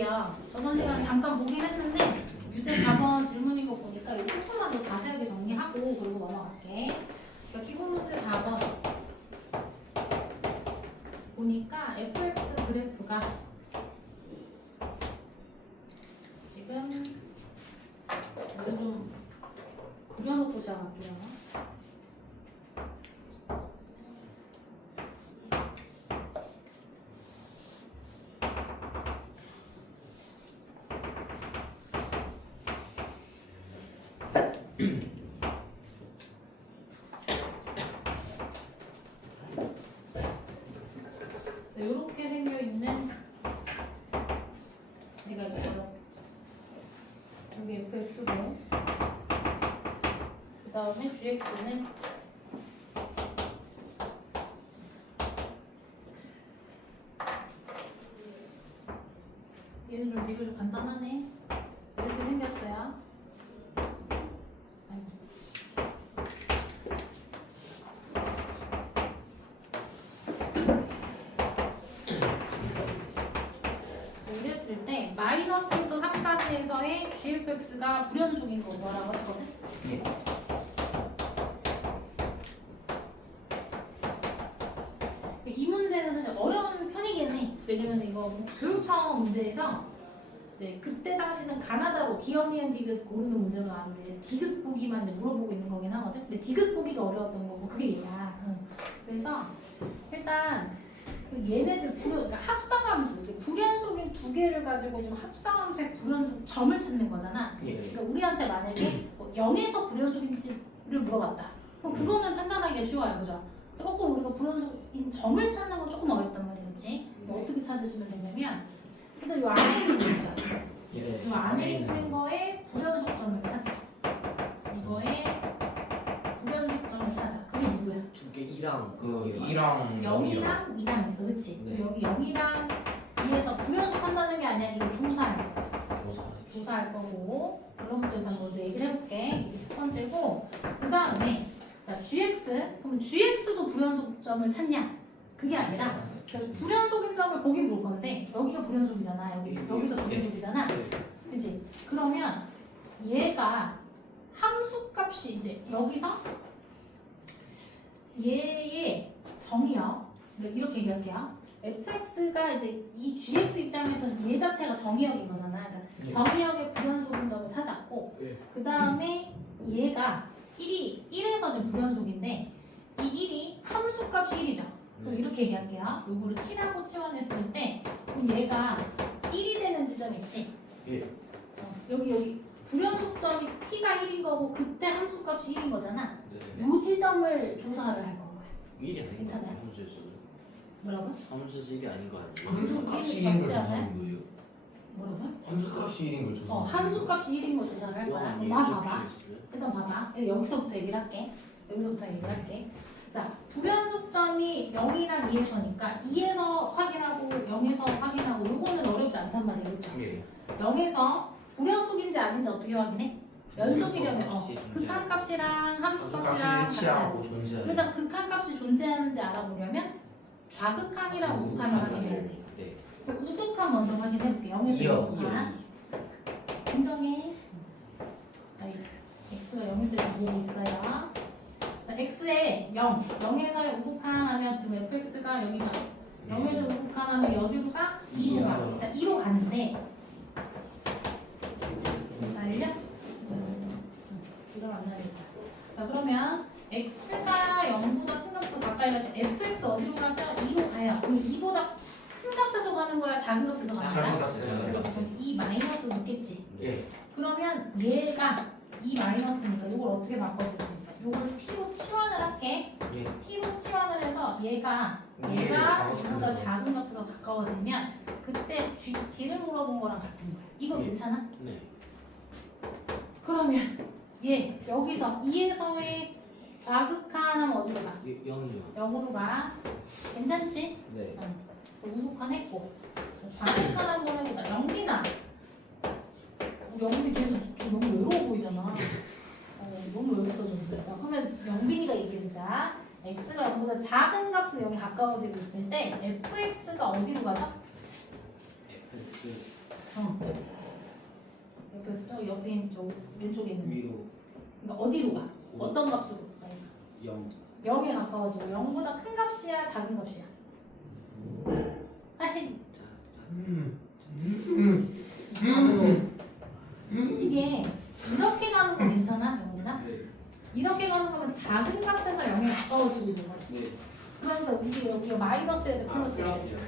볼게요. 저번 시간에 잠깐 보긴 했는데 유제 4번 질문인 거 보니까 이거 조금만 더 자세하게 정리하고 그리고 넘어갈게. 그러니까 기본 문제 4번 보니까 fx 그래프가 지금 이거 좀 그려놓고 시작할게요. 이렇게 생겨 있는 얘가 있어요. 여기 fx고 그 다음에 gx는 얘는 좀 비교적 간단하네. 이렇게 생겼어요. 아이고. 이랬을 때 마이너스부터 3까지에서의 gfx가 불연속인 거 뭐라고 했거든? 예. 이 문제는 사실 어려운 편이긴 해. 왜냐면 이거 교육청 문제에서 이제 그때 당시는 가나다로 기업 니은 디귿 고르는 문제로 나왔는데 디귿 보기만 이제 물어보고 있는 거긴 하거든. 근데 디귿 보기가 어려웠던 거고 그게 얘야. 그래서 일단 얘네들 그러니까 합성함수, 불연속인 두 개를 가지고 지금 합성함수의 불연속 점을 찾는 거잖아. 예. 그러니까 우리한테 만약에 뭐 0에서 불연속인지를 물어봤다. 그럼 그거는 판단하기가 쉬워요, 그죠? 근데 거꾸로 우리가 불연속인 점을 찾는 건 조금 어렵단 말이겠지. 뭐 어떻게 찾으시면 되냐면 일단 이 안에 있는 거 있죠. 예. 이 안에 있는 거에 불연속점을 찾아. 이거에 불연속점을 찾아. 그게 누구야? 두개 2랑 그 2랑 0이랑 2랑 있어, 그치? 네. 여기 0이랑 2에서 불연속한다는 게 아니야. 이거 조사할 거. 조사. 조사할 거고 그런 것들 일단 먼저 얘기를 해볼게. 이게 첫 번째고 그 다음에 자 gx 그러면 gx도 불연속점을 찾냐? 그게 아니라 그래서 불연속인 점을 보긴 볼 건데 여기가 불연속이잖아. 여기서 불연속이잖아. 그치? 그러면 얘가 함수값이 이제 여기서 얘의 정의요. 이렇게 얘기할게요. fx가 이제 이 gx 입장에서는 얘 자체가 정의역인 거잖아. 그러니까 정의역의 불연속인 점을 찾았고 그 다음에 얘가 1에서 지금 불연속인데 이 1이 함수값이 1이죠. 그럼 이렇게 얘기할게요. 요거를 t라고 치환했을 때 그럼 얘가 1이 되는 지점이 있지? 예. 여기 불연속점이 t가 1인 거고 그때 함수값이 1인 거잖아. 네. 요 지점을 조사를 할 건거야. 1이 아닌 거 괜찮아요? 함수에서. 뭐라고? 함수에서 1이 아닌 거 아니에요? 함수값이 맞지 1인 걸 않아요? 조사하는 거예요. 뭐라고? 함수값이 1인 걸 조사하는 거예요. 함수값이 1인 거 조사를 할 거야. 봐봐. 일단 봐봐. 여기서부터 얘기를 할게. 여기서부터 얘기를 할게. 자, 불연속점이 0이랑 2에서니까 2에서 확인하고 0에서 확인하고 요거는 어렵지 않단 말이에요. 그렇죠? 예. 0에서 불연속인지 아닌지 어떻게 확인해? 연속이려면 극한값이랑 함수값이랑 함수값이 같아야 일치하고 돼. 존재하는. 일단 극한값이 존재하는지 알아보려면 좌극한이랑 우극한을 확인해야 돼. 네. 우극한 먼저 확인해볼게. 0에서 우극한. 진정해. 자, x가 0일 때 보고 있어요. 자, x에 0, 0에서의 우극한 하면 지금 fx가 여기죠. 0에서 우극한 하면 어디로 가? 2로 가. 자, 2로 가는데 날려? 이러면 안 날리겠다. 자, 그러면 x가 0보다 큰 값으로 가까이 갈 때 fx 어디로 가죠? 2로 가요. 그럼 2보다 큰 값에서 가는 거야? 작은 값에서 가는 작은 거야? 값에서 가는 그래서 2 마이너스 넣겠지. 예. 그러면 얘가 2 마이너스니까 이걸 어떻게 바꿔줄 수 있어? 이걸 t로 치환을 할게. 예. t로 치환을 해서 얘가 얘를 이보다 작은 값에서 가까워지면 그때 gt를 물어본 거랑 같은 거야. 이거 예. 괜찮아? 네. 그러면 얘 여기서 2에서의 좌극한 어디로 가? 0이요. 0으로 가. 괜찮지? 네. 우극한 했고 좌극한 한번 해보자. 영빈아, 우리 영빈이 계속 너무 외로워 보이잖아. 너무 외롭어졌는데. 자, 그러면 영빈이가 얘기해보자. x가 0보다 작은 값으로 여기 가까워지고 있을 때 fx가 어디로 가죠? fx 옆에서 저 옆에 있는 저 왼쪽에 있는 위로 그러니까 어디로 가? 어떤 값으로 가? 0 0에 가까워지고 0보다 큰 값이야 작은 값이야? 아니 이게 이렇게 가는 거 괜찮아? 0보다? 네. 이렇게 가는 거는 작은 값에서 0에 가까워지고 있는 거지. 네. 그러면서 우리 여기가 마이너스야 돼 플러스야 돼? 플러스요.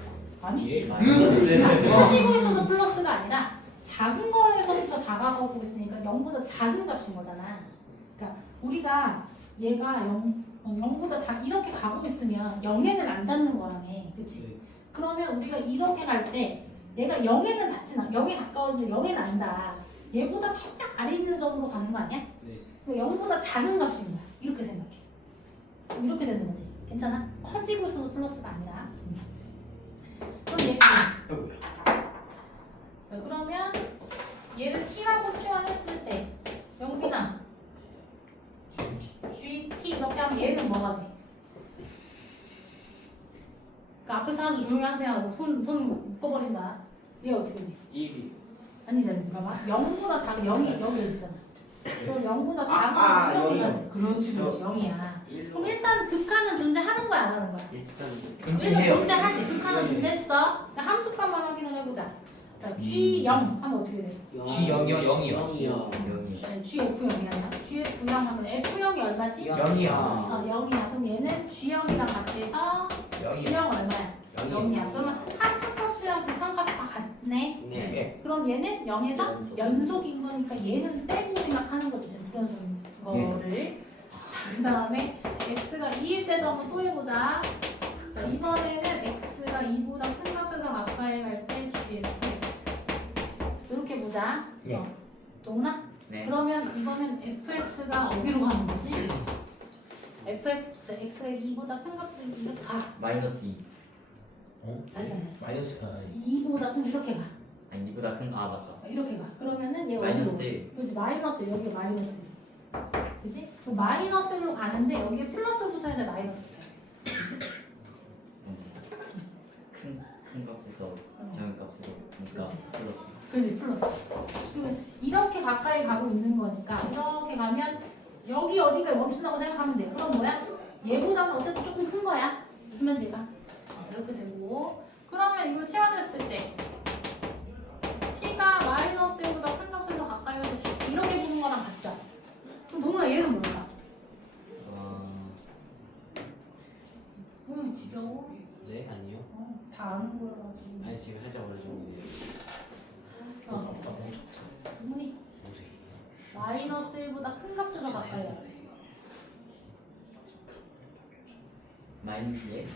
아니지. 마이너스. 커지고 있어서 플러스가 아니라 작은 거에서부터 다가가고 있으니까 0보다 작은 값인 거잖아. 그러니까 우리가 얘가 0보다 이렇게 가고 있으면 0에는 안 닿는 거라며. 그치? 네. 그러면 우리가 이렇게 갈 때 얘가 0에는 닿진 않아. 0에 가까워지면 0에는 안 닿아. 얘보다 살짝 아래 있는 점으로 가는 거 아니야? 네. 그러니까 0보다 작은 값인 거야. 이렇게 생각해. 이렇게 되는 거지. 괜찮아? 커지고 있어서 플러스가 아니라. 그럼 얘가 자 그러면 얘를 t라고 치환했을 때 영빈아 gt 이렇게 하면 얘는 뭐가 돼? 그 앞에 사람도 조용히 하세요. 손 묶어버린다. 얘 어떻게 돼? 2비 아니지 봐봐 0보다 작은 0이 여기 있잖아. 그럼 0보다 작은 아, 거 이렇게 0이요. 가지. 그렇지 0이야. 1로 그럼 일단 극한은 존재하는 거야 안 하는 거야? 일단 일단 존재해요. 존재하지. 극한은 네. 존재했어. 함수값만 확인을 해보자. 자, G0 하면 어떻게 돼? G 0이요, 0이요. 0이요. 아니, GF0이 아니야. GF0 하면 F0이 얼마지? 0이요. 0이야. 그럼 얘는 G0이랑 같아서 0이요. G0 얼마야? 0이야. 그러면 함수값이랑 극한값이 다 같네. 네. 그럼 얘는 0에서 연속인 거니까 얘는 빼고 생각하는 거지. 지금 불연속인 거를. 그 다음에 x가 2일 때도 한번 또 해보자. 자, 이번에는 x가 2보다 큰 값에서 가까이 갈 때 gfx 이렇게 보자. 예. 동나? 네. 그러면 이번엔 fx가 어디로 가는 거지? fx, 자, x가 2보다 큰 값을 이렇게 가. 마이너스 2. 다시. 마이너스가 2보다 큰 이렇게 가. 아니 2보다 큰 아 맞다. 이렇게 가. 그러면은 얘가 마이너스 어디로? 1. 그렇지 마이너스 여기 마이너스. 그지? 그 마이너스로 가는데 여기에 플러스 붙어야 돼 마이너스 붙어야 돼. 큰 값에서 작은 값으로 그러니까 플러스. 그렇지 플러스. 지금 이렇게 가까이 가고 있는 거니까 이렇게 가면 여기 어디가 멈춘다고 생각하면 돼. 그럼 뭐야? 얘보다는 어쨌든 조금 큰 거야. 수면제가 이렇게 되고 그러면 이걸 치환했을 때 t가 마이너스 1보다 큰 값에서 가까이 가서 이렇게 보는 거랑 같죠? 그럼 동훈아 얘는 뭘까? 지겨워. 네 아니요. 다 아는 거여가지고. 아니 지금 살짝 어려졌는데. 동훈이 마이너스 1보다 큰 값에서 가까이 가. 마이너스 1.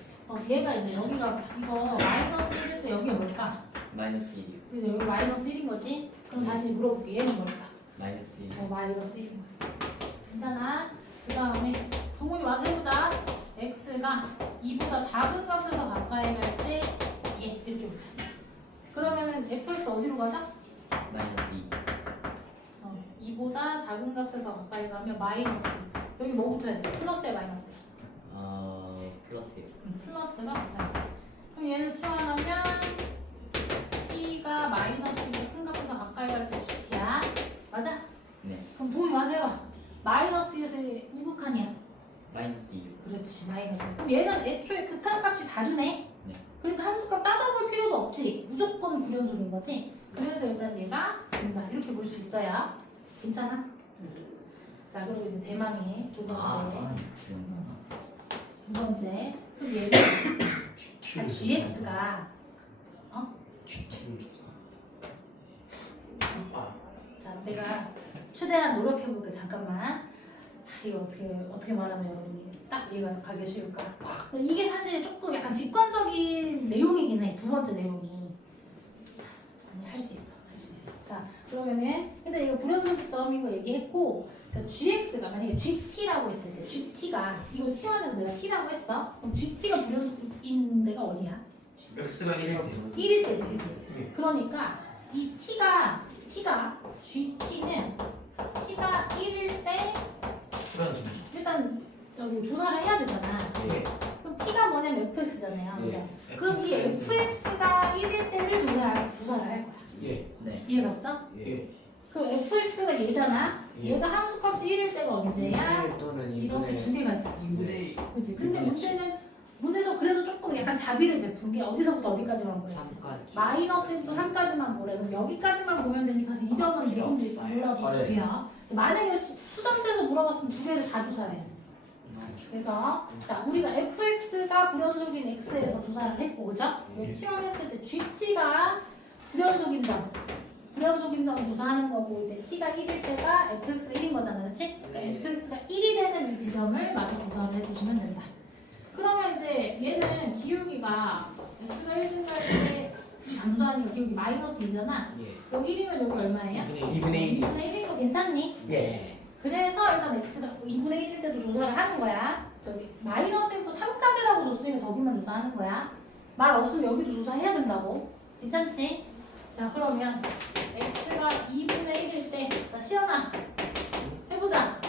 얘가 이제 여기가 이거 마이너스 1일 때 여기가 뭘까? 마이너스 1이요. 그래서 여기 마이너스 1인 거지? 그럼 다시 물어볼게. 얘는 뭘까? 마이너스 1. 마이너스 1인 거야. 괜찮아? 그 다음에 동훈이 와서 해보자. x가 2보다 작은 값에서 가까이 갈 때 이렇게 보자. 그러면은 fx 어디로 가자? 마이너스 2. 2보다 작은 값에서 가까이 가면 마이너스. 여기 뭐 붙어야 돼? 플러스야 마이너스야? 플러스요. 플러스가 붙어야 돼. 그럼 얘를 치환하면 t가 마이너스보다 큰 값에서 가까이 갈 때 t야. 맞아? 네. 그럼 동이 맞아 해봐. 마이너스에서 우극한이야. 마이너스 2요. 그렇지 마이너스. 그럼 얘는 애초에 극한 값이 다르네. 네. 그러니까 함수값 따져볼 필요도 없지. 무조건 불연속인 거지. 그래서 일단 얘가 된다. 이렇게 볼 수 있어요. 괜찮아? 자 그리고 이제 대망의 두 번째. 두 번째. 그럼 얘는 gx가 GT를 조사. 자 내가 최대한 노력해볼게. 잠깐만. 이거 어떻게 말하면 여러분이 딱 이해가 가기 쉬울까? 이게 사실 조금 약간 직관적인 내용이긴 해. 두 번째 내용이. 아니 할 수 있어. 자 그러면은 일단 이거 불연속점인 거 얘기했고 그러니까 gx가 만약에 gt라고 했을 때 gt가 이거 치환해서 내가 t라고 했어. 그럼 gt가 불연속인 데가 어디야? x가 1일 때. 1일 때지, 그치? 그러니까 이 t가 gt는 t가 1일 때 일단 저기 조사를 해야 되잖아. 예. 그럼 t가 뭐냐면 fx잖아요. 예. 그죠? 그럼 이 fx가 1일 때를 조사를 할 거야. 예. 네. 이해 갔어? 예. 그럼 fx가 얘잖아. 예. 얘가 함수값이 1일 때가 언제야? 1 또는 이렇게 2분의 두 개가 있어. 2분의 그치? 근데 그렇지. 문제에서 그래도 조금 약간 자비를 베푼 게 어디서부터 어디까지만 보래? 3까지. 마이너스부터 3까지만 보래. 그럼 여기까지만 보면 되니까 이 점은 필요 누군지 없어요. 몰라도 그래. 돼요. 만약에 수정체에서 물어봤으면 두 개를 다 조사해. 그래서 자 우리가 fx가 불연속인 x에서 조사를 했고 그죠? 예. 치환했을 때 gt가 불연속인 점 조사하는 거고 이제 t가 1일 때가 fx가 1인 거잖아 그렇지? 그러니까 예. fx가 1이 되는 이 지점을 마저 조사를 해주시면 된다. 그러면 이제 얘는 기울기가 x가 1 증가할 때 이 감소하니까 기울기 마이너스 2잖아. 예. 여기 1이면 여기 얼마예요? 2분의 1. 2분의 1인 거 괜찮니? 예. 그래서 일단 x가 2분의 1일 때도 조사를 하는 거야. 저기 마이너스 1부터 3까지라고 줬으니까 저기만 조사하는 거야. 말 없으면 여기도 조사해야 된다고. 괜찮지? 자 그러면 x가 2분의 1일 때, 자 시연아 해보자.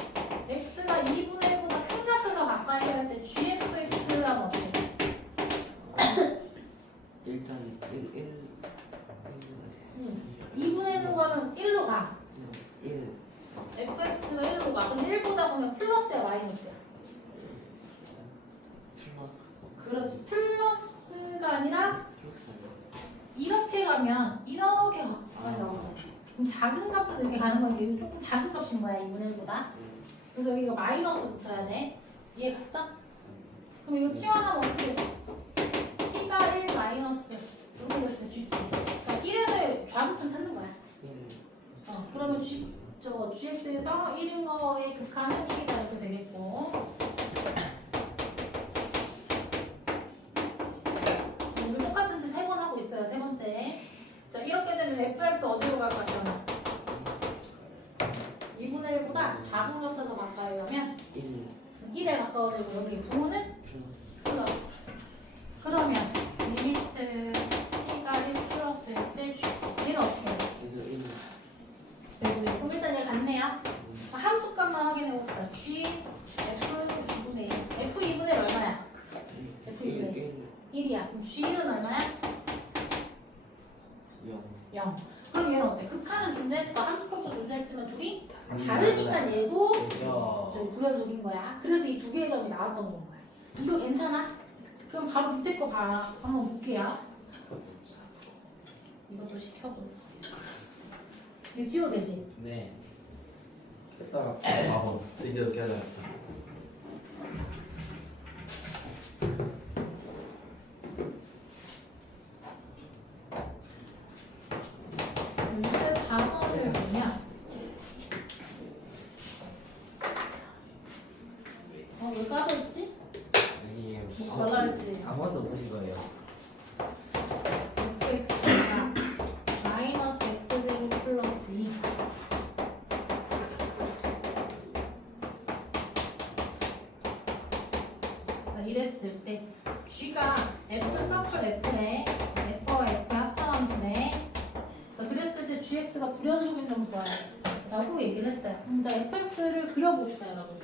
x가 2분의 1보다 큰 값에서 가까이 할 때 gfx가 어떻게 돼? 일단 2분의 1로 가면 1로 가. 1 fx가 1로 가. 근데 1보다 보면 플러스야 마이너스야? 플러스 그렇지. 플러스가 아니라 플러스 이렇게 가면 이렇게 가까이 나오잖아. 그럼 작은 값에서 이렇게 가는 거니까 이거 조금 작은 값인 거야 2분의 1보다. 그래서 여기가 마이너스 붙어야 돼. 이해 갔어? 그럼 이거 치환하면 어떻게 돼? t가 1 마이너스 이렇게 됐을 때 g. 그러니까 1에서 좌극한 찾는 거야. 1 그러면 gx에서 1인 거의 극한은 1이다 이렇게 되겠고. 우리 똑같은 짓 3번 하고 있어요. 세 번째. 자 이렇게 되면 fx 어디로 갈 것이야? 2분의 1보다 작은 값에서 가까이 가면 1 1에 가까워지고 여기 부호는 플러스 플러스. 그러면 리미트 t가 1 플러스일 때 g. 얘는 어떻게 해? 1 그럼 일단 얘 같네요. 함수값만 확인해봅시다. g f 2분의 1. f 2분의 1 얼마야? f 2분의 1. 1이야. 그럼 g는 얼마야? 0 0. 그럼 얘는 어때? 극한은 존재했어. 함수값도 존재했지만 둘이 다르니까 얘도 그죠. 저기 불연속인 거야. 그래서 이 두 개의 점이 나왔던 건 거야. 이거 괜찮아? 그럼 바로 밑에 거 한번 볼게요. 이것도 시켜보고. 이거 지워도 되지? 네. 했다가 바보. 드디어 깨달았다. 문제 4번을 보면 왜 까져있지? 아니에요. 뭐 걸라랬지? 아무도 보신 거예요. fx가 마이너스 x제곱 플러스 2. 자 이랬을 때 g가 f 서클 f래 f와 f 합성함수네. 자 그랬을 때 gx가 불연속인 점 구하래 라고 얘기를 했어요. 자 fx를 그려봅시다 여러분.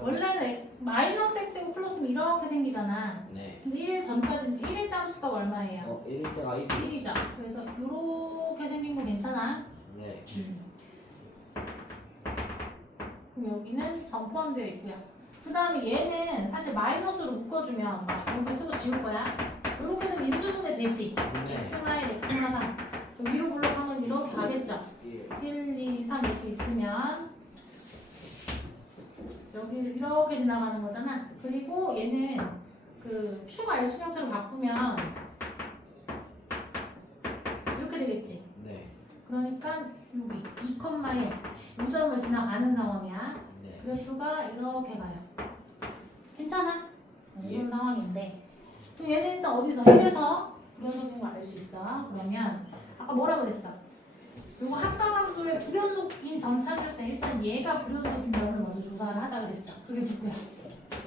원래는 마이너스 x고 플러스면 이렇게 생기잖아. 네. 근데 1일 전까지는 1일 때 함수값 얼마예요? 1일 때가 1. 1이죠. 그래서 이렇게 생긴 거 괜찮아? 네. 그럼 여기는 점 포함되어 있고요. 그 다음에 얘는 사실 마이너스로 묶어주면 이렇게 쓰고 지울 거야. 이렇게는 인수분해 되지. 네. x 마이 x 마 3. 그럼 위로 블록하면 이렇게 가겠죠. 예. 1, 2, 3 이렇게 있으면 여기를 이렇게 지나가는 거잖아. 그리고 얘는 그 축 알수 형태로 바꾸면 이렇게 되겠지. 네. 그러니까 여기 2,1 5점을 지나가는 상황이야. 네. 그래프가 이렇게 가요. 괜찮아? 이런 예. 상황인데 그럼 얘는 일단 어디서 1에서 불연속인 거 알 수 있어. 그러면 아까 뭐라 그랬어? 이거 합성함수의 불연속인 점 찾을 때 일단 얘가 불연속인 점을 먼저 조사를 하자 그랬어. 그게 누구야?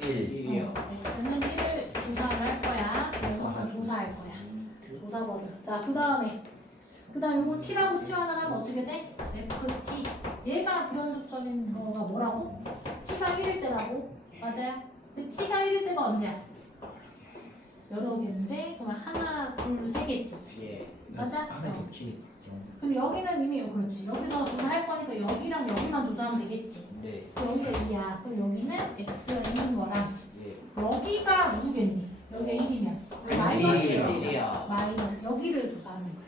1. 1이요. x는 1을 조사를 할 거야. 그래서 아까 조사할 거야. 조사 버려. 자, 그 다음에 이거 t라고 치환을 하면 어떻게 돼? ft. 얘가 불연속점인 거가 뭐라고? t가 1일 때라고? 맞아요? 근데 t가 1일 때가 언제야? 여러 개인데 그러면 하나, 둘, 세 개지. 맞아? 안에 겹치니까. 근데 여기는 이미 그렇지. 여기서 조사할 거니까 여기랑 여기만 조사하면 되겠지. 네. 여기가 2야. 그럼 여기는 x가 2인 거랑 네. 여기가 누구겠니? 여기가 1이면 일이야. 마이너스 여기를 조사하는 거야.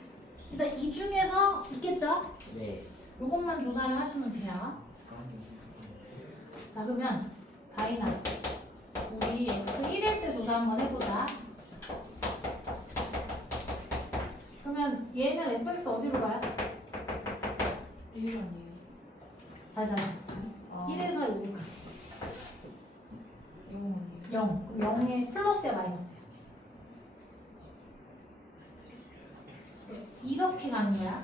일단 이 중에서 있겠죠? 네. 요것만 조사를 하시면 돼요. 자 그러면 다이나 우리 x 1일 때 조사 한번 해보자. 그러면 얘는 fx 어디로 가요? 1번이에요. 자자 1에서 5로 가. 0원이에요. 0. 그럼 0에 플러스야 마이너스야? 이렇게 가는 거야.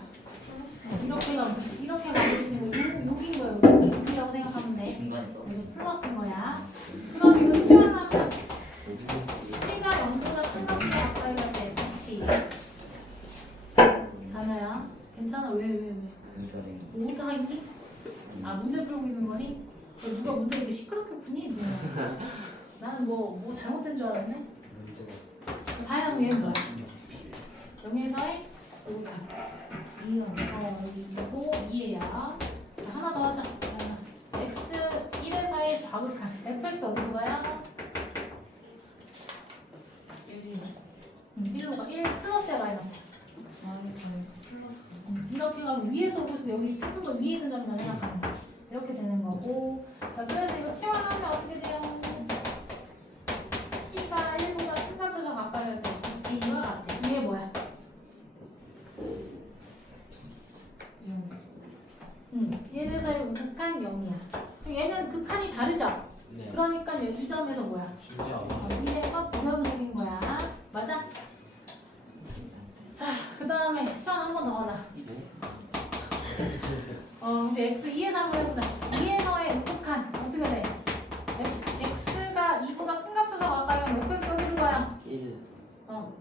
이렇게 가면 이렇게 가면 여기인 거야. 여기라고 생각하면 돼. 중간에 떠. 그래서 플러스인 거야. 그럼 이거 치환하면 t가 0보다 큰 값으로 가까이 갈 때 t 자나야? 괜찮아? 왜? 이거는 5다 있니? 아 문제 풀고 있는 거니? 누가 문제 이렇게 시끄럽게 푸니? 누가? 나는 뭐 잘못된 줄 알았네? 다행한 얘는 뭐야? 0에서의 5다 2요 여기 있고 2예요. 하나 더 하자. x 1에서의 좌극한 fx 어디로 가요? 1로 가. 1 플러스야 마이너스야? 플러스. 이렇게 가면 위에서 보면서 여기 조금 더 위에 있는 점이라 생각하면 돼. 이렇게 되는 거고. 자 그래서 이거 치환하면 어떻게 돼요? t가 1보다 큰 값에서 가까이 할 때 t와 같아. 이게 뭐야? 1에서의 극한 0이야. 얘는 극한이 다르죠? 네. 그러니까 이 점에서 뭐야? 진짜. 1에서 분원식인 거야. 맞아? 자, 그 다음에 시험 한 번 더 하자. 이제 x 2에서 한번 해보자. 2에서의 극한 어떻게 돼? x가 2보다 큰 값에서 가까이 하면 fx 어디로 가요? 1.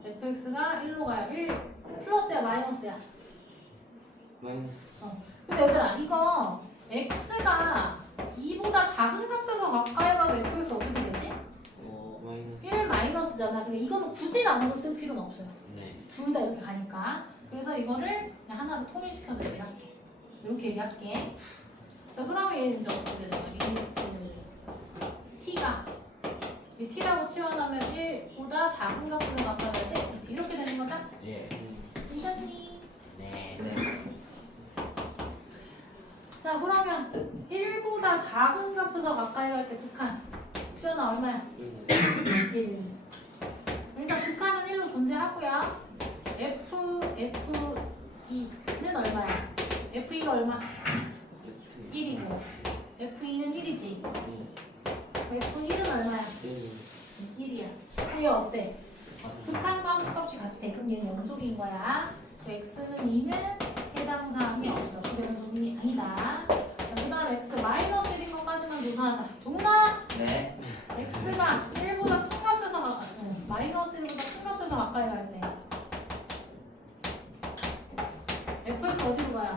fx가 1로 가요. 1 플러스야 마이너스야? 마이너스. 근데 얘들아 이거 x가 2보다 작은 값에서 가까이 가면 fx 어떻게 되지? 마이너스. 1 마이너스잖아. 근데 이거는 굳이 나눠서 쓸 필요는 없어요. 네. 둘 다 이렇게 가니까. 그래서 이거를 그냥 하나로 통일시켜서 얘기할게. 이렇게 얘기할게. 자 그러면 얘는 이제 어떻게 되냐? t가 이 t라고 치환하면 1보다 작은 값으로 가까이 갈 때 이렇게 되는 거죠? 예. 이겼니? 네. 자 그러면 1보다 작은 값에서 가까이 갈 때 극한 시연아 얼마야? 1. 그러니까 극한은 1로 존재하고요. F2는 얼마야? F2가 얼마? 1이고 F2는 1이지. F1은 얼마야? 1이야. 그럼 얘 어때? 극한과 함수값이 같아. 그럼 얘는 영속인 거야. x는 2는 해당 사항이 없어. 그 영속이 아니다. 그 다음에 x 마이너스 1인 것까지만 조사하자. 동나 네. x가 1보다 큰 값에서 가까이 마이너스 1보다 큰 값에서 가까이 갈 때 fx 어디로 가요?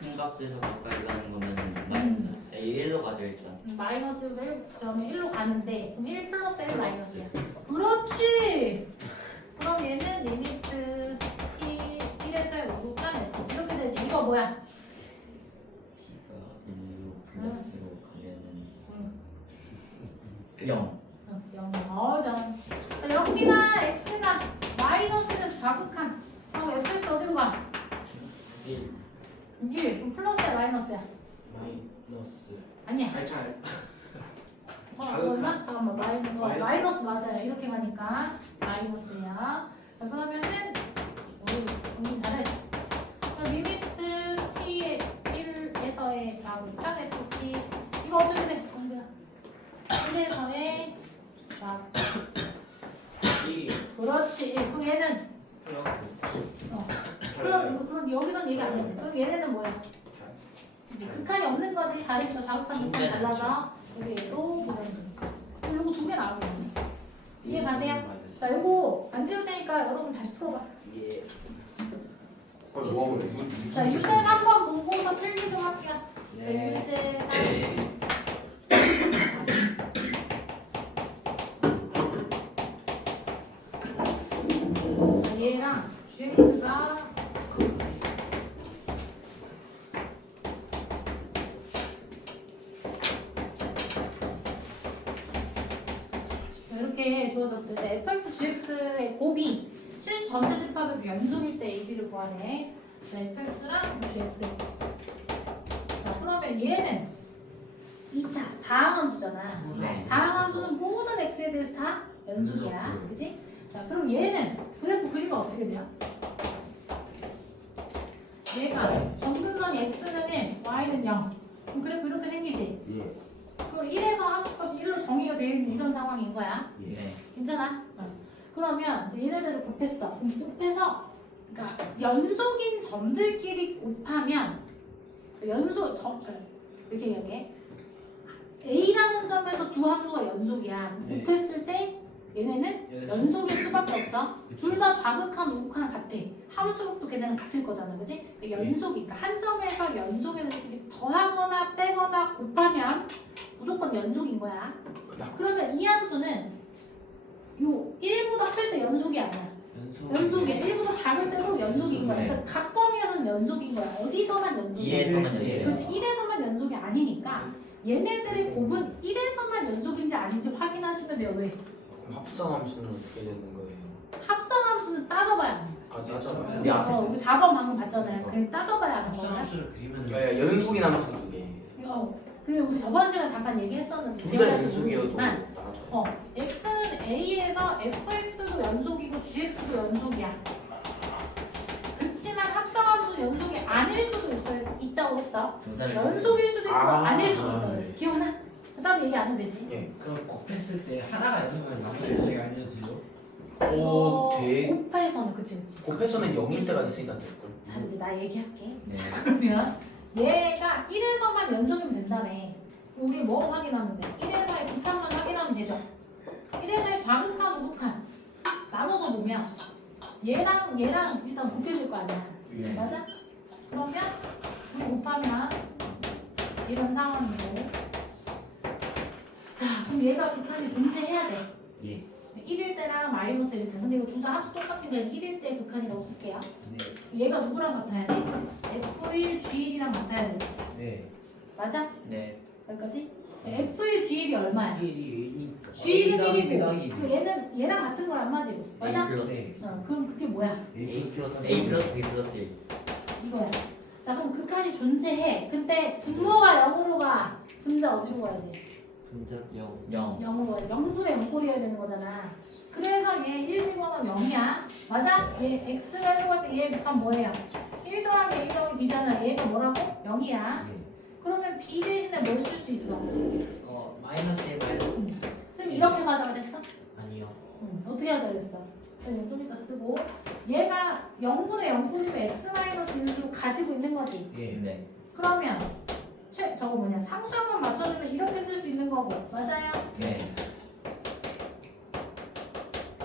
큰 값에서 가까이 가는 거는 마이너스. 1로 가죠 일단. 마이너스 1, 그다음에 1로 가는데 그럼 1 플러스 1 마이너스야. 그렇지. 그럼 얘는 리미트 t 1에서의 5로 짠 이렇게 되지. 이거 뭐야? t가 1로 플러스로 가면은 0. 0. 전. 여기가 x가 마이너스는 좌극한. 그럼 fx 어디로 가? 1. 1. 그럼 플러스야 마이너스야? 마이너스. 아니야. 발차이. 얼마? 잠깐만 마이너스. 마이너스. 마이너스 맞아요. 이렇게 가니까 마이너스야. 자 그러면은 여기 잘했어. 그럼 리미트 t 1에서의 좌극한 ft 이거 어떻게 돼? 1에서의 좌극. 1. 그렇지. 그럼 얘는 플러스. 그럼 여기선 얘기 안 했네. 그럼 얘네는 뭐야? 이제 극한이 없는 거지. 다리부터 좌극한 극한이 달라서. 그래서 얘도 부정이니까. 그럼 요거 두 개 나오겠네. 이해 가세요? 자, 요거 안 지울 테니까 여러분 다시 풀어봐. 예. 자, 유제 3번 보고서 필기 좀 할게요. 네. 유제 3. 자, 얘랑 fx랑 gx가 이렇게 주어졌을 때 fx, gx의 곱이 실수 전체 집합에서 연속일 때 ab를 구하래. fx랑 gx. 자, 그러면 얘는 2차 다항함수잖아. 네. 다항함수는 모든 x에 대해서 다 연속이야. 연속. 그치? 자, 그럼 얘는 그래프 그리면 어떻게 돼요? 얘가 점근선이 x는 1, y는 0. 그럼 그래프 이렇게 생기지? 예. 그럼 1에서 한까지 1로 정의가 되어 있는 이런 상황인 거야. 네. 괜찮아? 그러면 이제 얘네들을 곱했어. 그럼 곱해서 그러니까 연속인 점들끼리 곱하면 이렇게 얘기해. A라는 점에서 두 함수가 연속이야. 네. 곱했을 때 얘네는 연속일 수밖에 없어. 둘 다 좌극한 우극한 같아. 함수극도 걔네는 같을 거잖아, 그렇지? 연속이니까 한 점에서 연속에서 더하거나 빼거나 곱하면 무조건 연속인 거야. 그러면 이 함수는 요 1보다 클 때 연속이 아니야. 연속이야. 1보다 작을 때도 연속인 거야. 그러니까 각 범위에서는 연속인 거야. 어디서만 연속이야? 2에서만 네. 연속이에요. 그렇지. 1에서만 연속이 아니니까 얘네들의 곱은 1에서만 연속인지 아닌지 확인하시면 돼요. 왜? 합성함수는 어떻게 되는 거예요? 합성함수는 따져봐야 하는 거야. 아 맞아. 우리, 우리 4번 방금 봤잖아요. 그냥 따져봐야 하는 거야. 합성함수를 그리면 야 연속인 함수 두 개. 그 우리 저번 시간에 잠깐 얘기했었는데 둘 다 기억날지 연속이어도 모르겠지만 나가죠. x는 a에서 fx도 연속이고 gx도 연속이야. 그렇지만 합성함수 연속이 아닐 수도 있다고 했어. 조사를 연속일 수도 있고 아닐 수도 있다고 네. 했어. 기억나? 그다음 얘기 안 해도 되지? 예. 그럼 곱했을 때 하나가 연속하면 나머지 연속이 아니어지죠? 오 돼. 곱해서는 그치. 곱해서는 0일 때가 있으니까 될 걸. 자 이제 나 얘기할게. 네. 그러면 얘가 1에서만 연속이면 된다며. 우리 뭐 확인하면 돼? 1에서의 극한만 확인하면 되죠. 1에서의 좌극한, 우극한 나눠서 보면 얘랑 일단 곱해줄 거 아니야. 네. 맞아? 그러면 우리 곱하면 이런 상황이고. 자, 그럼 얘가 극한이 존재해야 돼. 예. 1일 때랑 마이너스 1일 때. 근데 이거 둘 다 합수 똑같은 게 1일 때 극한이라고 쓸게요. 네. 얘가 누구랑 같아야 돼? F1, G1이랑 같아야 되지. 네. 맞아? 네. 여기까지? F1, G1이 얼마야? 1이 1이니까 G는 더하기 1이고 그 얘는 얘랑 같은 거야 한마디로. 맞아? A 플러스 네. 그럼 그게 뭐야? A 플러스 B 플러스 1. 이거야. 자 그럼 극한이 존재해. 근데 분모가 0으로 가. 분자 어디로 가야 돼? 분자 0. 0으로 가야 돼. 0분의 0꼴이어야 되는 거잖아. 그래서 얘 1 집어넣으면 0이야. 맞아? 얘 X가 1로 갈 때 얘 극한 뭐예요? 1 더하기 A 더하기 B잖아. 얘가 뭐라고? 0이야. 그러면 B 대신에 뭘 쓸 수 있어? 마이너스에 마이너스 그럼 이렇게 가자 그랬어? 아니요. 어떻게 하자 그랬어? 그럼 좀 이따 쓰고 얘가 0분의 0꼴이면 x-1수로 가지고 있는 거지. 예. 네. 그러면 저거 뭐냐 상수함만 맞춰주면 이렇게 쓸 수 있는 거고 맞아요? 네.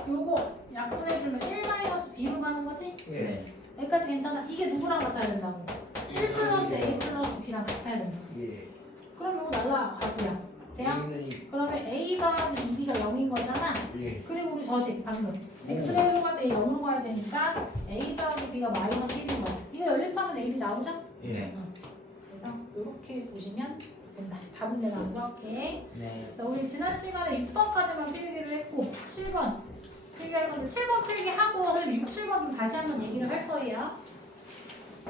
요거 약분해주면 1-b로 가는 거지? 예. 네. 여기까지 괜찮아? 이게 누구랑 같아야 된다고? 1 플러스 a 플러스 b랑 같아야 된다. 예. 그럼 요거 날라가고요. 돼요? A는 그러면 a 더하기 2b가 0인 거잖아. 예. 그리고 우리 저식 방금 x가 1로 갈 때 0으로 가야 되니까 a 더하기 b가 마이너스 1인 거야. 이거 연립하면 a, b 나오죠? 네. 그래서 이렇게 보시면 된다. 답은 내가 안 그렇게. 네. 자, 우리 지난 시간에 6번까지만 필기를 했고 7번 필기할 건데 7번 필기하고 6, 7번 좀 다시 한번 얘기를 할 거예요.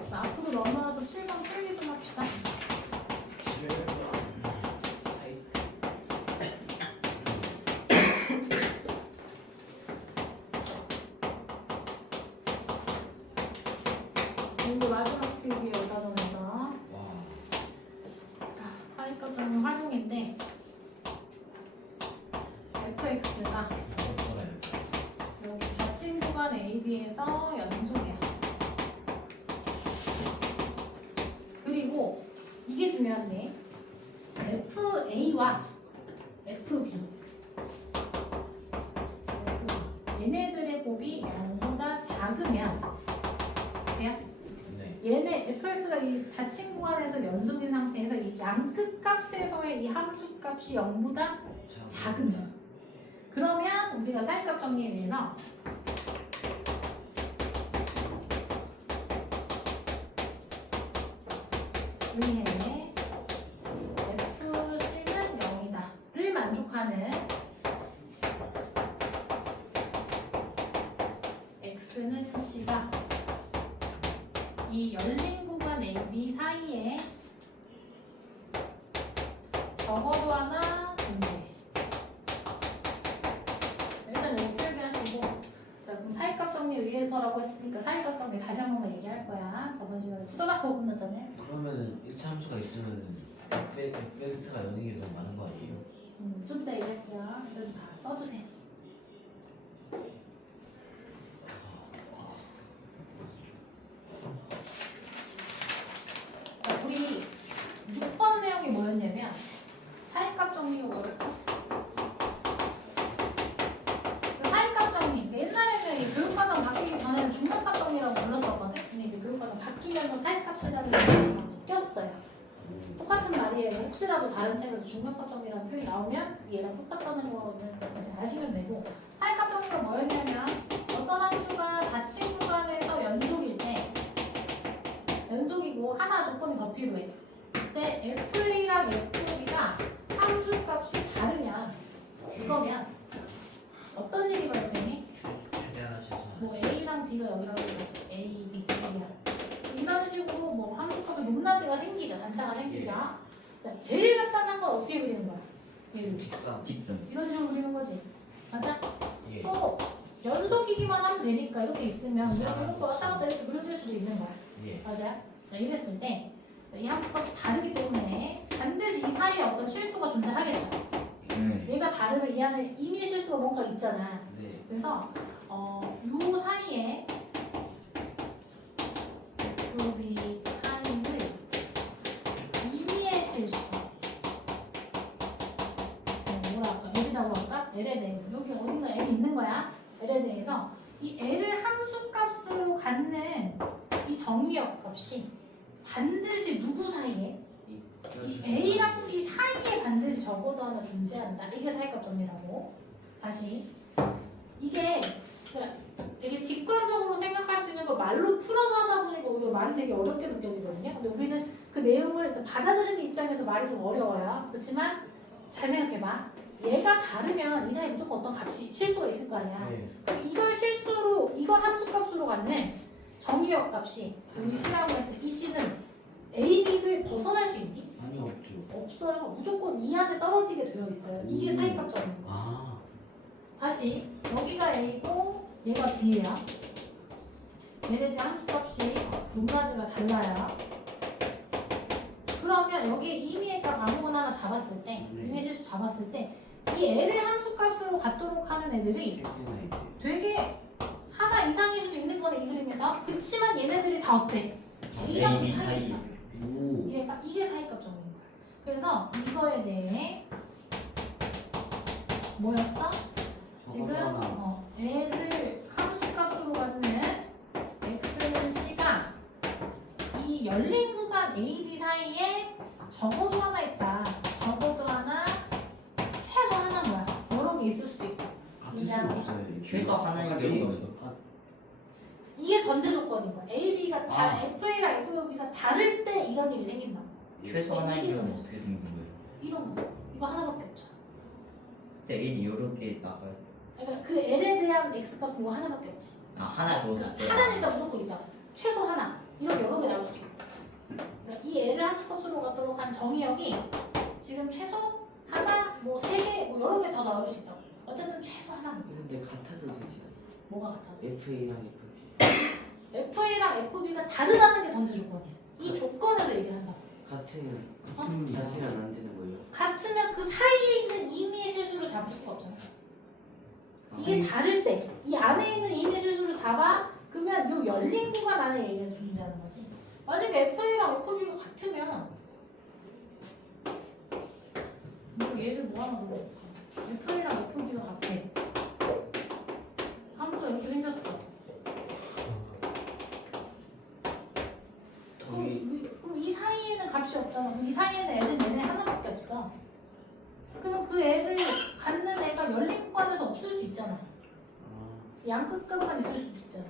자, 앞으로 넘어와서 7번 필기 좀 합시다. 그리고 마지막 필기 여기다 넣어서 와. 자, 사이값 적용 활용인데 fx가 여기 닫힌 구간 AB에서 연속이야. 그리고 이게 중요한데 FA와 FB 얘네들의 곱이 0보다 작으면 돼요? 네. 얘네 fx가 이 닫힌 구간에서 연속인 상태에서 이 양끝 값에서의 이 함수 값이 0보다 작으면 그러면 우리가 사이값 정리에 의해서 의해 FC는 0이다를 만족하는 X는 C가 이 열린 구간 AB 사이에 적어도 하나 존재해. 일단 여기 표기하시고, 자 그럼 사이값 정리에 의해서라고 했으니까 사이값 정리 다시 한 번만 얘기할 거야. 저번 시간에 후다닥하고 끝났잖아요. 그러면은 1차 함수가 있으면은 fx가 0이게 너무 많은 거 아니에요? 좀 이따 얘기할게요. 그래도 다 써주세요. 자, 우리 6번 내용이 뭐였냐면 사이값 정리가 뭐였어? 그 사이값 정리. 옛날에는 이 교육과정 바뀌기 전에는 중간값 정리라고 불렀었거든. 근데 이제 교육과정 바뀌면서 사이값이라는 게 바뀌었어요. 똑같은 말이에요. 혹시라도 다른 책에서 중간값 정리라는 표현이 나오면 얘랑 똑같다는 거는 이제 아시면 되고, 사이값 정리가 뭐였냐면 어떤 함수가 닫힌 구간에서 연속이고 하나 조건이 더 필요해. 그때 FA랑 FB가 함수값이 다르면 이거면 어떤 일이 발생해? 최대한 최소한. 뭐 A랑 B가 여기라고 A, B, B야. 이런 식으로 뭐 함수값의 높낮이가 생기죠. 단차가 생기죠. 자, 제일 간단한 건 어떻게 그리는 거야? 얘를 직선. 직선. 이런 식으로 그리는 거지. 맞아? 예. 또 연속이기만 하면 되니까 이렇게 있으면 이렇게 왔다 갔다 이렇게 그려질 수도 있는 거야. 예. 맞아? 자, 이랬을 때 이 함수값이 다르기 때문에 반드시 이 사이에 어떤 실수가 존재하겠죠. 얘가 다르면 이 안에 이미 실수가 뭔가 있잖아. 네. 그래서 요 사이에 FB 사이의 임의의 실수, 뭐라 할까? L이라고 할까? L에 대해서 여기 어딘가 L이 있는 거야. L에 대해서 이 L을 함수값으로 갖는 이 정의역 값이 반드시 누구 사이에? 이 A랑 B 사이에 반드시 적어도 하나 존재한다. 이게 사이값 정리라고. 다시 이게 그러니까 되게 직관적으로 생각할 수 있는 걸 말로 풀어서 하다 보니까 오히려 말이 되게 어렵게 느껴지거든요. 근데 우리는 그 내용을 일단 받아들이는 입장에서 말이 좀 어려워요. 그렇지만 잘 생각해봐. 얘가 다르면 이 사이에 무조건 어떤 값이 실수가 있을 거 아니야. 네. 그럼 이걸 함수값으로 갖는 정의역 값이 우리 C라고 했을 때 이 C는 A, B를 벗어날 수 있니? 아니 없죠. 없어요. 무조건 이 안에 떨어지게 되어 있어요. 이게 사이값 정의인 거야. 아. 다시 여기가 A고 얘가 B예요. 얘네 함수값이 높낮이가 달라요. 그러면 여기에 임의의 값 아무거나 하나 잡았을 때, 네. 임의 실수 잡았을 때 이 L을 함수값으로 갖도록 하는 애들이 되게 하나 이상일 수도 있는 거네 이 그림에서. 그치만 얘네들이 다 어때? A랑 B 사이. 오. 얘가 이게 사이값 정의인 거야. 그래서 이거에 대해 뭐였어? 지금 L을 함수값으로 갖는 X는 C가 이 열린 구간 A, B 사이에 적어도 하나 있다. 적어도 하나, 최소 하나인 거야. 여러 개 있을 수도 있고. 같을 수가 없어요. 최소 하나인 같을 경우가 수가 없어. 이게 전제 조건인 거야. A, B가 아. FA랑 FB가 다를 때 이런 일이 생긴다. 최소 하나인 경우는 어떻게 생긴 거예요? 이런 거. 이거 하나밖에 없잖아. 근데 L이 여러 개 나가요. 그러니까 그 L에 대한 X값은 이거 하나밖에 없지. 아 하나 넣었을 때. 하나는 일단 무조건 있다. 최소 하나. 이런 여러 개 나올 수도 있고. 그러니까 이 L을 함수값으로 갖도록 한 정의역이 지금 최소 하나, 뭐 세 개, 뭐 여러 개 더 나올 수 있다고. 어쨌든 최소 하나는. 근데 같아도 되지. 뭐가 같아? FA랑 FB. FA랑 FB가 다르다는 게 전제 조건이야. 이 조건에서 얘기를 한다고. 같으면 안 되는 거예요. 같으면 그 사이에 있는 임의의 실수를 잡을 수가 없잖아. 이게 다를 때, 이 안에 있는 임의 실수를 잡아, 그러면 요 열린 구간 안에 얘기가 존재하는 거지. 만약에 FA랑 FB가 같으면, 뭐 얘를 뭐 하나 넣어볼까? FA랑 FB가 같아. 함수가 이렇게 생겼어. 그럼 이 사이에는 값이 없잖아. 그럼 이 사이에는 애는 얘네 하나밖에 없어. 그러면 그 애를 갖는 애가 열린 구간에서 없을 수 있잖아. 양 끝값만 있을 수도 있잖아.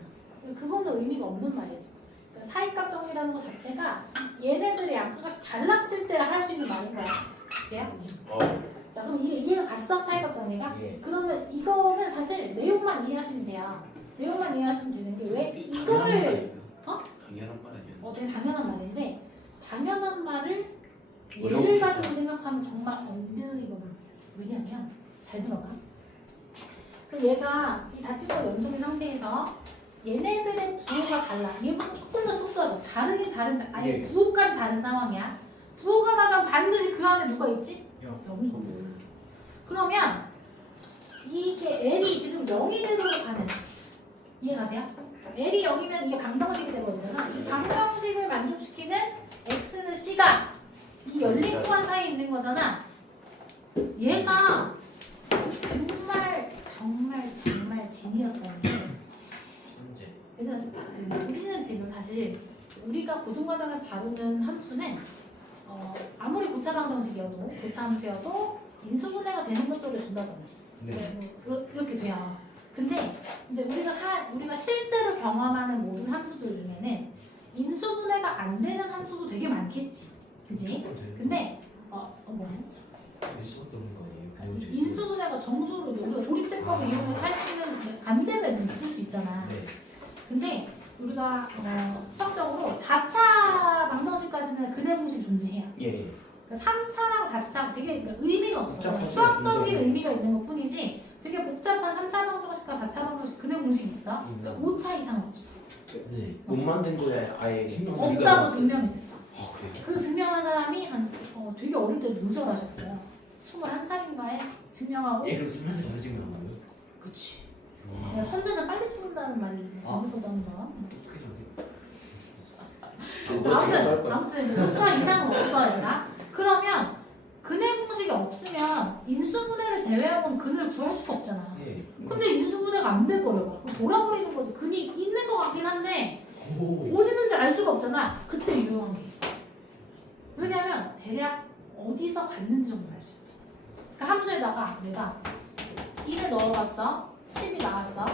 그거는 의미가 없는 말이지. 그러니까 사이값 정리라는 것 자체가 얘네들의 양가값이 달랐을 때 할 수 있는 말인 거야. 돼요? 자, 그럼 이게 이해가 갔어? 사이값 정리가? 예. 그러면 이거는 사실 내용만 이해하시면 돼요. 내용만 이해하시면 되는 게 왜 이거를 당연한 말 아니야. 되게 당연한 말인데 당연한 말을 어려운 예를 거죠. 가지고 생각하면 정말 unbelievable. 왜냐면 잘 들어봐. 그 얘가 이 다치고 연속인 상태에서 얘네들의 부호가 달라. 얘가 조금 더 특수하죠. 다르긴 다른 아니 예. 부호까지 다른 상황이야. 부호가 다르면 반드시 그 안에 누가 있지? 영. 0이 있지. 그러면 이게 L이 지금 0이 되도록 하는 이해가세요? L이 0이면 이게 방정식이 되버리잖아. 이 방정식을 만족시키는 X는 C가 이 열린 구간 사이에 있는 거잖아. 얘가 정말 진이었었는데 천재. 얘들아 우리는 지금 사실 우리가 고등과정에서 다루는 함수는 아무리 고차 방정식이어도 고차 함수여도 인수분해가 되는 것들을 준다든지 그렇게 돼요. 근데 이제 우리가 실제로 경험하는 모든 함수들 중에는 인수분해가 안 되는 함수도 되게 많겠지, 그지? 근데 뭐야? 될 수밖에 없는 거 아니에요? 그리고 질 수. 인수분해가 정수로 우리가 조립대법을 이용해서 할 수 있는 안 되는 있을 수 있잖아. 네. 근데 우리가 수학적으로 4차 방정식까지는 근해 공식이 존재해요. 예. 3차랑 4차 되게 의미가 없어요. 복잡하죠, 수학적인 존재하는. 의미가 있는 것 뿐이지 되게 복잡한 3차 방정식과 4차 방정식 근해 공식이 있어. 있나? 5차 이상은 없어. 네. 못 만든 거야 아예. 신경 없다고 증명이 됐어. 아 그래요? 그 증명한 사람이 되게 어릴 때 노절하셨어요. 21살인가에 증명하고. 예, 그럼 스물한테 바로 찍는 거예요? 그치. 내가 선제는 빨리 죽는다는 말이 여기서도 한 번. 아무튼 이제 5차 이상은 없어요. 얘가. 그러면 근해 공식이 없으면 인수분해를 제외하고는 근을 구할 수가 없잖아. 예. 근데 인수분해가 안 돼버려. 그럼 돌아버리는 거지. 근이 있는 것 같긴 한데 오. 어디 있는지 알 수가 없잖아. 그때 유용한 게. 왜냐면 대략 어디서 갔는지 정도 알 수 있지. 그러니까 함수에다가 내가 1을 넣어봤어. 10이 나왔어.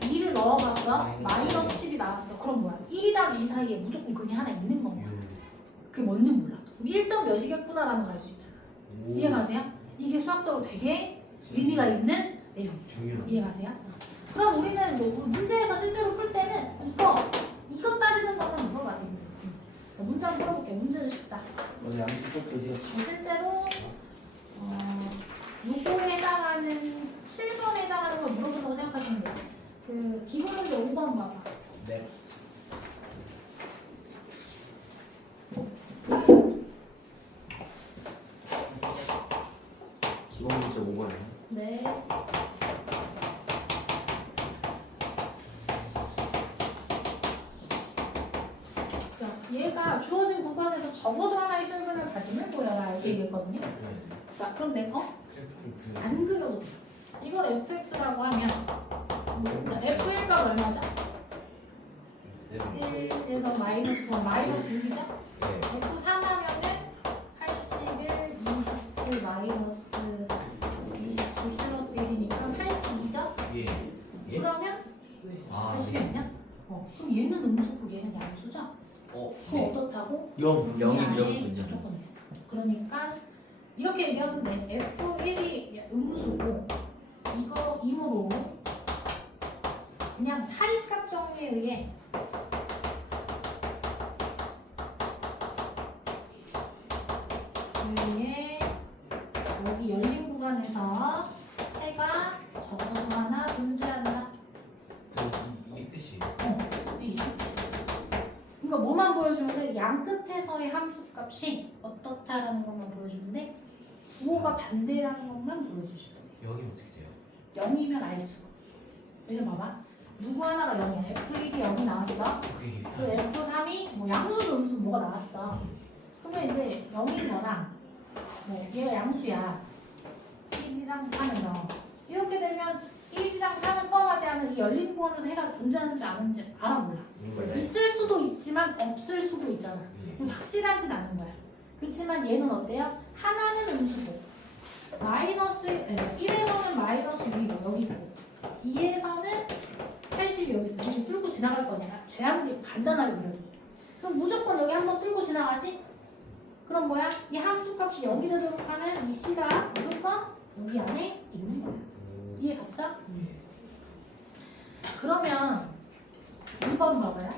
2를 넣어봤어. 마이너스 10이 나왔어. 그럼 뭐야? 1이랑 2 사이에 무조건 근이 하나 있는 거야. 그게 뭔지 몰라. 그럼 1점 몇이겠구나라는 걸 알 수 있잖아. 이해가세요? 이게 수학적으로 되게 의미가 있는 내용. 중요한. 이해가세요? 그럼 우리는 뭐 문제에서 실제로 풀 때는 이거 따지는 것만 물어봐야 됩니다. 자, 문제 한번 풀어볼게요. 문제는 쉽다. 오늘 양쪽도 어디가? 실제로 요거에 해당하는 7번에 해당하는 걸 물어본다고 생각하시면 돼요. 그 기본 문제 5번 봐봐. 네. 기본 문제 5번이요. 네. 자, 얘가 주어진 구간에서 적어도 하나의 실근을 가지면 보여라 이렇게 얘기했거든요. 자, 그럼 내가 그래프를 안 그려도 돼. 이걸 fx라고 하면 자, f1값 얼마죠? 1에서 마이너스 9, 마이너스 6이죠? 예. f3 하면은 81, 27, 마이너스 27 플러스 1이니까 82죠? 예. 예? 그러면 아, 80이었냐? 그럼 얘는 음수고 얘는 양수죠? 그럼 네. 어떻다고? 0. 영이 안에 무조건 존재하죠. 무조건 있어. 그러니까 이렇게 얘기하면 돼. F1이 음수고 이거 임으로 그냥 사이값 정리에 의해 여기 열린 구간에서 해가 적어도 하나 존재한다. 이게 끝이에요. 이게 그치. 그러니까 뭐만 보여주면 돼? 양 끝에서의 함수값이 어떻다라는 것만 보여주면 돼. 부호가 반대라는 것만 보여주시면 돼. 여기 어떻게 돼요? 0이면 알 수가 없지. 왜냐 봐봐. 누구 하나가 0이야. F1이 0이 나왔어. 그게 그 F3이 뭐 양수도 음수 뭐가 나왔어. 그러면 이제 0인 거랑 뭐 얘가 양수야. 1이랑 3은 0. 이렇게 되면 1이랑 3을 포함하지 않은 이 열린 구간에서 해가 존재하는지 안 하는지 알아볼라. 있을 수도 있지만 없을 수도 있잖아. 그럼 확실하진 않은 거야. 그렇지만 얘는 어때요? 하나는 음수고 마이너스 1에서는 마이너스 6이고 여기 있고 2에서는 80이 여기 있어. 이거 뚫고 지나갈 거냐? 죄아무리 간단하게 그려도 그럼 무조건 여기 한번 뚫고 지나가지? 그럼 뭐야? 이 함수값이 0이 되도록 하는 이 C가 무조건 여기 안에 있는 거야. 이해 갔어? 그러면 2번 봐봐요.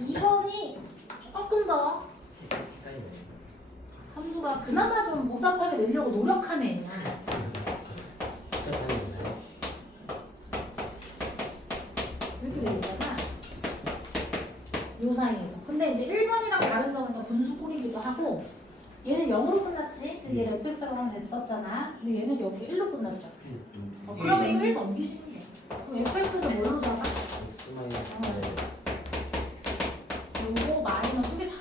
2번이 조금 더 헷갈리네. 함수가 그나마 좀 복잡하게 내려고 노력하네. 이렇게 되잖아. 요 사이에서. 근데 이제 1번이랑 다른 점은 더 분수꼴이기도 하고 얘는 0으로 끝났지? 근데 얘를 fx라고 하면 됐었잖아. 근데 얘는 여기 1로 끝났죠. 그러면 이거 1 넘기시면 돼. 그럼 fx는 뭘로 잡아? X 마이너스 요거 마이너스 이게 잡아.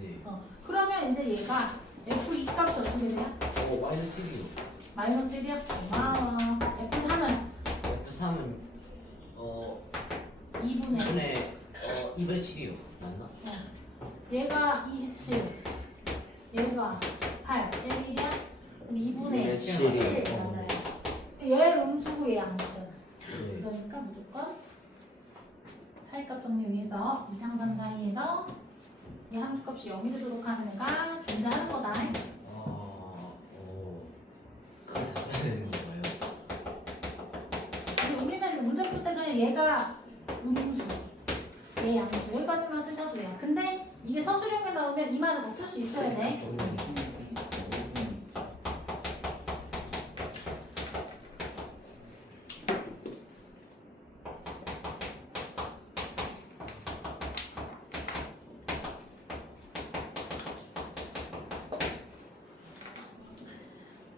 네. 그러면 이제 얘가 f2 값이 어떻게 돼요? 마이너스 1이요. 마이너스 1이야? 고마워. f3은 F3은 2분의 2분의 7이요. 맞나? 얘가 27, 얘가 18, 1이야? 2분의 7. 7 맞아요. 얘 음수고 얘 양수잖아. 네. 그러니까 무조건 사이값 정리해서 이상반 사이에서 이 함수값이 0이 되도록 하는 애가 존재하는 거다. 그걸 다 써야 되는 건가요? 근데 우리는 이제 문제 풀 때 그냥 얘가 음수, 얘 양수 여기까지만 쓰셔도 돼요. 근데 이게 서술형에 나오면 이 말을 다 쓸 수 있어야 돼.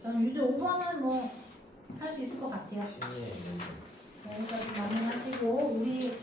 저는 유제 5번은 뭐 할 수 있을 것 같아요. 쉽네요. 여기까지 많이 하시고 우리